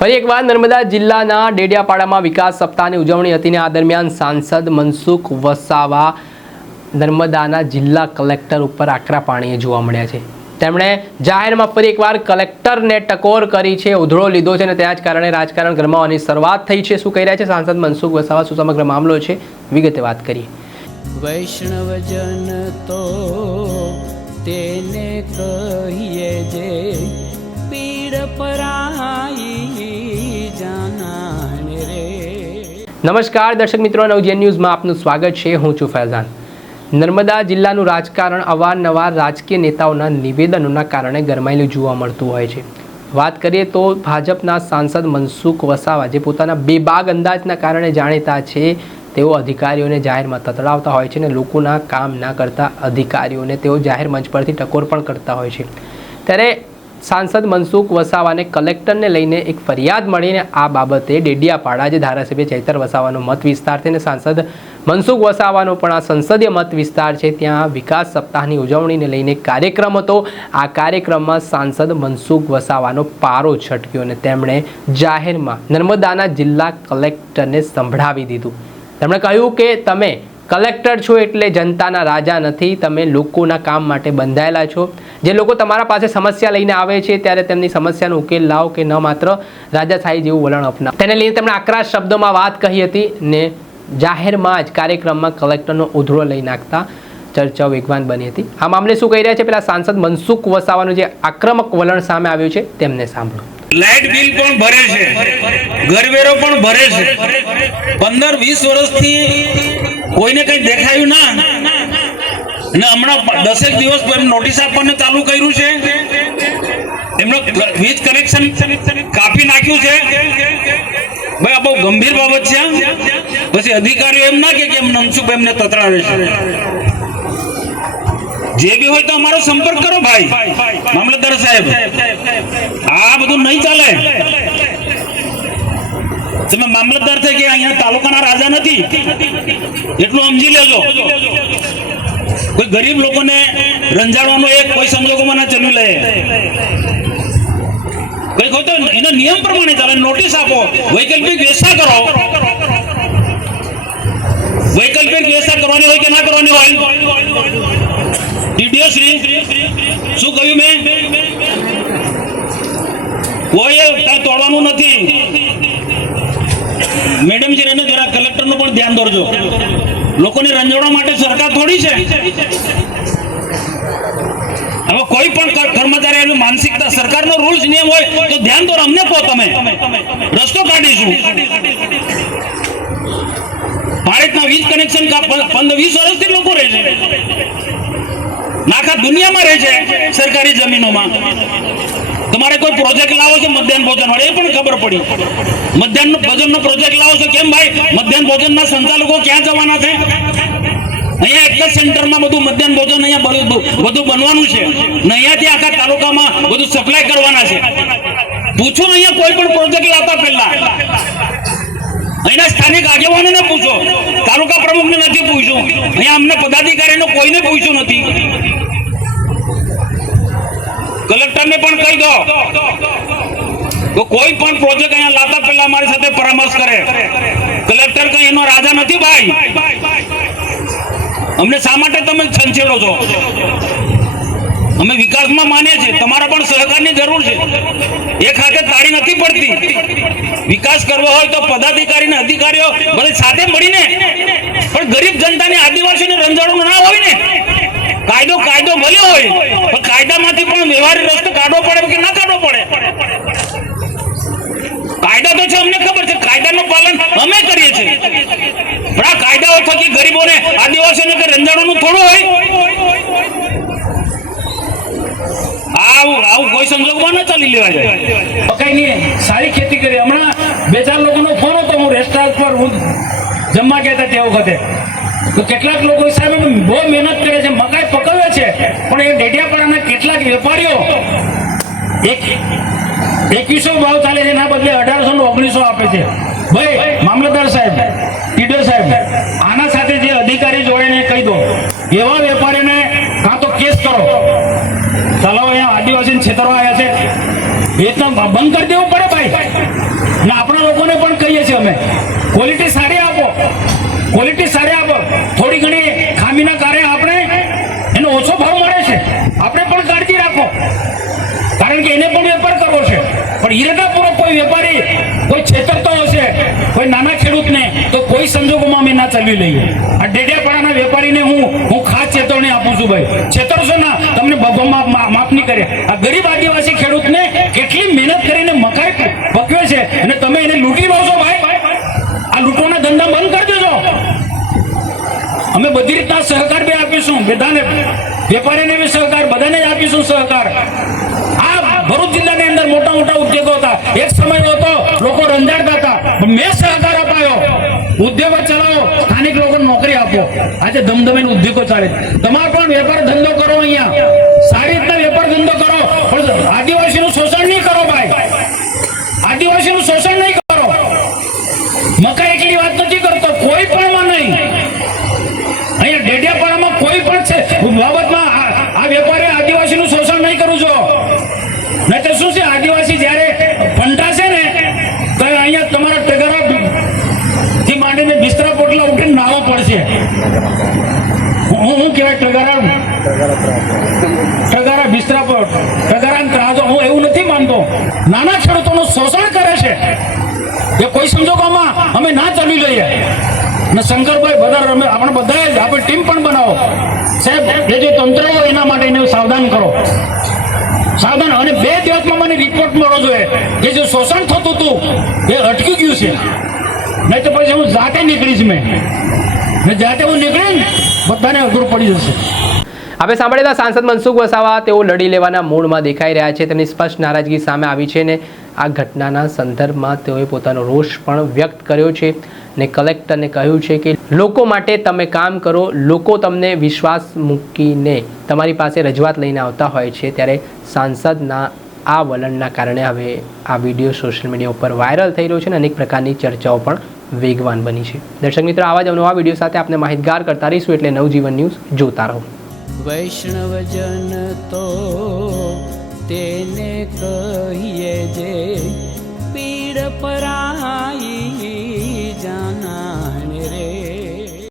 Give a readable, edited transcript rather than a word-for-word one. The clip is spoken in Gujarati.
ફરી એકવાર નર્મદા જિલ્લાના ડેડિયાપાડામાં વિકાસ સપ્તાહની ઉજવણી હતી અને આ દરમિયાન સાંસદ મનસુખ વસાવા નર્મદાના જિલ્લા કલેક્ટર ઉપર આકરા પાણીએ જોવા મળ્યા છે। તેમણે જાહેરમાં ફરી એકવાર કલેક્ટરને ટકોર કરી છે, ઉધળો લીધો છે અને ત્યાં જ કારણે રાજકારણ ગરમાવાની શરૂઆત થઈ છે। શું કહી રહ્યા છે સાંસદ મનસુખ વસાવા, શું સમગ્ર મામલો છે, વિગતે વાત કરીએ। વૈષ્ણવજન તો તેને કહીએ જે પીડ પરાઈ જાનાને રે। નમસ્કાર દર્શક મિત્રો, નવજીવન ન્યૂઝમાં આપનું સ્વાગત છે। હું છું ફૈઝાન। નર્મદા જિલ્લાનું રાજકારણ અવારનવાર રાજકીય નેતાઓના નિવેદનોના કારણે ગરમાયેલું જોવા મળતું હોય છે। વાત કરીએ તો ભાજપના સાંસદ મનસુખ વસાવા, જે પોતાના બેબાગ અંદાજના કારણે જાણીતા છે, તેઓ અધિકારીઓને જાહેરમાં તતડાવતા હોય છે અને લોકોના કામ ના કરતા અધિકારીઓને તેઓ જાહેર મંચ પરથી ટકોર પણ કરતા હોય છે। ત્યારે સાંસદ મનસુખ વસાવાને કલેક્ટરને લઈને એક ફરિયાદ મળીને આ બાબતે ડેડિયાપાડા, જે ધારાસભ્ય ચૈતર વસાવાનો મત વિસ્તાર છે અને સાંસદ મનસુખ વસાવાનો પણ આ સંસદીય મત વિસ્તાર છે, ત્યાં વિકાસ સપ્તાહની ઉજવણીને લઈને એક કાર્યક્રમ હતો। આ કાર્યક્રમમાં સાંસદ મનસુખ વસાવાનો પારો છટક્યો અને તેમણે જાહેરમાં નર્મદાના જિલ્લા કલેક્ટરને સંભળાવી દીધું। તેમણે કહ્યું કે તમે કલેક્ટર છો એટલે જનતાના રાજા નથી, તમે લોકોના કામ માટે બંધાયેલા છો। જે લોકો તમારા પાસે સમસ્યા લઈને આવે છે ત્યારે તેમની સમસ્યાનો ઉકેલ લાવો કે ન માત્ર રાજાશાહી જેવું વલણ અપનાવો, તેને લઈને તેમણે આકરા શબ્દોમાં વાત કહી હતી ને જાહેરમાં જ કાર્યક્રમમાં કલેક્ટરનો ઉધળો લઈ નાખતા ચર્ચાઓ વેગવાન બની હતી। આ મામલે શું કહી રહ્યા છે પેલા સાંસદ મનસુખ વસાવાનું જે આક્રમક વલણ સામે આવ્યું છે તેમને સાંભળો। લાઇટ બિલ પણ ભરે છે, ઘરવેરો પણ ભરે છે, 15-20 વર્ષથી કોઈને કઈ દેખાયું ના, અને હમણાં 10 દિવસ નોટિસ આપવાનું ચાલુ કર્યું છે, એમનો વીજ કનેક્શન કાપી નાખ્યું છે। ભાઈ આ બહુ ગંભીર બાબત છે। પછી અધિકારીઓ એમ ના કે મનસુખ એમને તતડાવે છે। જે બી હોય તો અમારો સંપર્ક કરો ભાઈ મામલતદાર સાહેબ, આ બધું નહીં ચાલે। તમે મામલતદાર છે કે અહીંયા તાલુકાના રાજા નથી, એટલું સમજી લેજો। કોઈ ગરીબ લોકોને રંજાડવાનો એક કોઈ સંજોગોમાં ના ચલી લે, કઈ હોય તો એના નિયમ પ્રમાણે ચાલે, નોટિસ આપો, વૈકલ્પિક વ્યવસ્થા કરો। વૈકલ્પિક વ્યવસ્થા કરવાની હોય કે ના કરવાની હોય? ડીડીઓ શ્રી શું કહ્યું મેં? કોઈ તોડવાનું નથી। મેડમ છે એને જરા કલેક્ટરનું પણ ધ્યાન દોરજો, લોકોને રંજાડવા માટે સરકાર થોડી છે। હવે કોઈ પણ કર્મચારી માનસિકતા, સરકારનો રૂલ્સ નિયમ હોય તો ધ્યાન દોરો, અમને કહો, તમે રસ્તો કાઢીશું। ભારતના વીજ કનેક્શન 15-20 વર્ષથી લોકો રહે છે, આખા દુનિયામાં રહે છે સરકારી જમીનોમાં। તમારે કોઈ પ્રોજેક્ટ લાવો છો મધ્યાહન ભોજન વાળો, એ પણ ખબર પડી, મધ્યાહન ભોજનનો પ્રોજેક્ટ લાવો છો, કેમ ભાઈ મધ્યાહન ભોજનના સંચાલકો ક્યાં જવાના છે? અહીંયા એક જ સેન્ટરમાં બધું મધ્યાહન ભોજન અહીંયા બધું બનવાનું છે ને અહીંયાથી આખા તાલુકામાં બધું સપ્લાય કરવાના છે। પૂછો અહીંયા કોઈ પણ પ્રોજેક્ટ લાવતા પહેલા અહીંના સ્થાનિક આગેવાનોને પૂછો, તાલુકા પ્રમુખને નથી પૂછ્યું, અહીંયા અમને પદાધિકારીનો કોઈને પૂછ્યું નથી। કલેક્ટરને પણ કહી દો તો કોઈ પણ પ્રોજેક્ટ અહીંયા લાવતા પહેલા અમારી સાથે પરામર્શ કરે। કલેક્ટર કઈ એનો રાજા નથી ભાઈ, અમને શા માટે તમે છંછેડો છો? અમે વિકાસમાં માનીએ છીએ, તમારા પણ સહકારની જરૂર છે। એક હાથે તાળી નથી પડતી। વિકાસ કરવો હોય તો પદાધિકારી અને અધિકારીઓ બધે સાથે મળીને, પણ ગરીબ જનતાને, આદિવાસીને રંજાડવું ના હોય ને। કાયદો ભલે હોય પણ કાયદામાંથી પણ વ્યવહારિક રસ્તો કાઢવો પડે કે ના કાઢવો પડે? કાયદા તો છે, અમને ખબર છે, કાયદાનું પાલન અમે કરીએ છીએ, પણ આ કાયદાઓ થકી ગરીબોને, આદિવાસીઓને કે રંજાડવાનું થોડું હોય? આવું કોઈ સંજોગમાં ન ચાલી લેવા જાય। કઈ નહીં, સારી ખેતી કરી। હમણાં 2-4 લોકોનો ફોન હતો, હું રેસ્ટોરન્ટ પર જમવા ગયા હતા તે વખતે, તો કેટલાક લોકો સાહેબ બહુ મહેનત કરે છે, મકાઈ પકવે છે, પણ એ ડેડિયાપાડાના કેટલાક વેપારીઓ 2100 ભાવ ચાલે છે, એના બદલે 1800 ને 1900 આપે છે। ભાઈ મામલતદાર સાહેબ, ટીડીઓ સાહેબ, આના સાથે જે અધિકારી જોડે કહી દો, એવા વેપારીને કાં તો કેસ કરો, ચાલો અહીંયા આદિવાસીને છેતરવા આવ્યા છે, એ તો બંધ કરી દેવું પડે ભાઈ। કોઈ વેપારી કોઈ છેતરતો હશે કોઈ નાના ખેડૂતને, તો કોઈ સંજોગોમાં અમે ના ચલાવી લઈએ. આ ડેડિયાપાડાના વેપારીને હું ખાસ ચેતવણી આપું છું, ભાઈ છેતરશો ના, તમને ભગવાન માફ નહીં કરે. આ ગરીબ આદિવાસી ખેડૂતને કેટલી મહેનત કરીને મકાઈ પકવે છે અને તમે એને લૂંટી લો છો. ભાઈ આ લૂંટવાના ધંધા બંધ કરી દેજો. અમે બધી રીતના સહકાર બી આપીશું, બધાને વેપારીને બી સહકાર, બધાને જ આપીશું સહકાર. આ ભરૂચ જિલ્લાની અંદર મોટા મોટા ઉદ્યોગો હતા, એક સમય હતો લોકો રંજાડતા હતા, પણ મેં સહકાર અપાયો. ઉદ્યોગો ચલાવો, સ્થાનિક લોકોને નોકરી આપો. આજે ધમધમીને ઉદ્યોગો ચાલે. તમારે પણ વેપાર ધંધો કરો, અહીંયા સારી રીતના વેપાર ધંધો કરો, પણ આદિવાસીનું શોષણ નહીં કરો. ભાઈ આદિવાસીનું શોષણ નહીં કરો. મકાઈ એકલી વાત નથી કરતો, કોઈ પણ માં નહીં. અહીંયા ડેડિયાપાડામાં કોઈ પણ છે બાબતમાં આ વેપારી આદિવાસીનું શોષણ નહીં કરું છો. નહીં તો શું છે, આદિવાસી જ્યારે ફંટાશે ને તો અહીંયા તમારા ટગરા થી માંડીને બિસ્તરા પોટલા ઉઠીને નાવા પડશે. હું કહેવાય ટગારા બિસ્તરા પર ટગારા ત્રાજો, હું એવું નથી માનતો. નાના ખેડૂતોનું શોષણ કરે છે એ કોઈ સંજોગોમાં અમે ના ચાલી લઈએ. અને શંકરભાઈ બધા આપણે બધાએ આપણે ટીમ પણ બનાવો સાહેબ. એ જે તંત્ર હોય એના માટે એને સાવધાન કરો, સાવધાન. અને 2 દિવસમાં મને રિપોર્ટ મળવો જોઈએ કે જે શોષણ થતું હતું એ અટકી ગયું છે. નહીં તો પછી હું જાતે નીકળીશ. મેં જાતે હું નીકળીને બધાને અઘરું પડી જશે. આપણે સાંભળેલા સાંસદ મનસુખ વસાવા તેઓ લડી લેવાના મૂડમાં દેખાઈ રહ્યા છે. તેની સ્પષ્ટ નારાજગી સામે આવી છે ને આ ઘટનાના સંદર્ભમાં તેઓએ પોતાનો રોષ પણ વ્યક્ત કર્યો છે ને કલેક્ટરને કહ્યું છે કે લોકો માટે તમે કામ કરો. લોકો તમને વિશ્વાસ મૂકીને તમારી પાસે રજૂઆત લઈને આવતા હોય છે, ત્યારે સાંસદના આ વલણના કારણે હવે આ વિડીયો સોશિયલ મીડિયા ઉપર વાયરલ થઈ રહ્યો છે અને અનેક પ્રકારની ચર્ચાઓ પણ વેગવાન બની છે. દર્શક મિત્રો, આવા જ નવા વિડીયો સાથે આપણે માહિતગાર કરતા રહીશું, એટલે નવજીવન ન્યૂઝ જોતા રહો. વૈષ્ણવજન તો તેને કહીએ જે પીડ પરાઈ.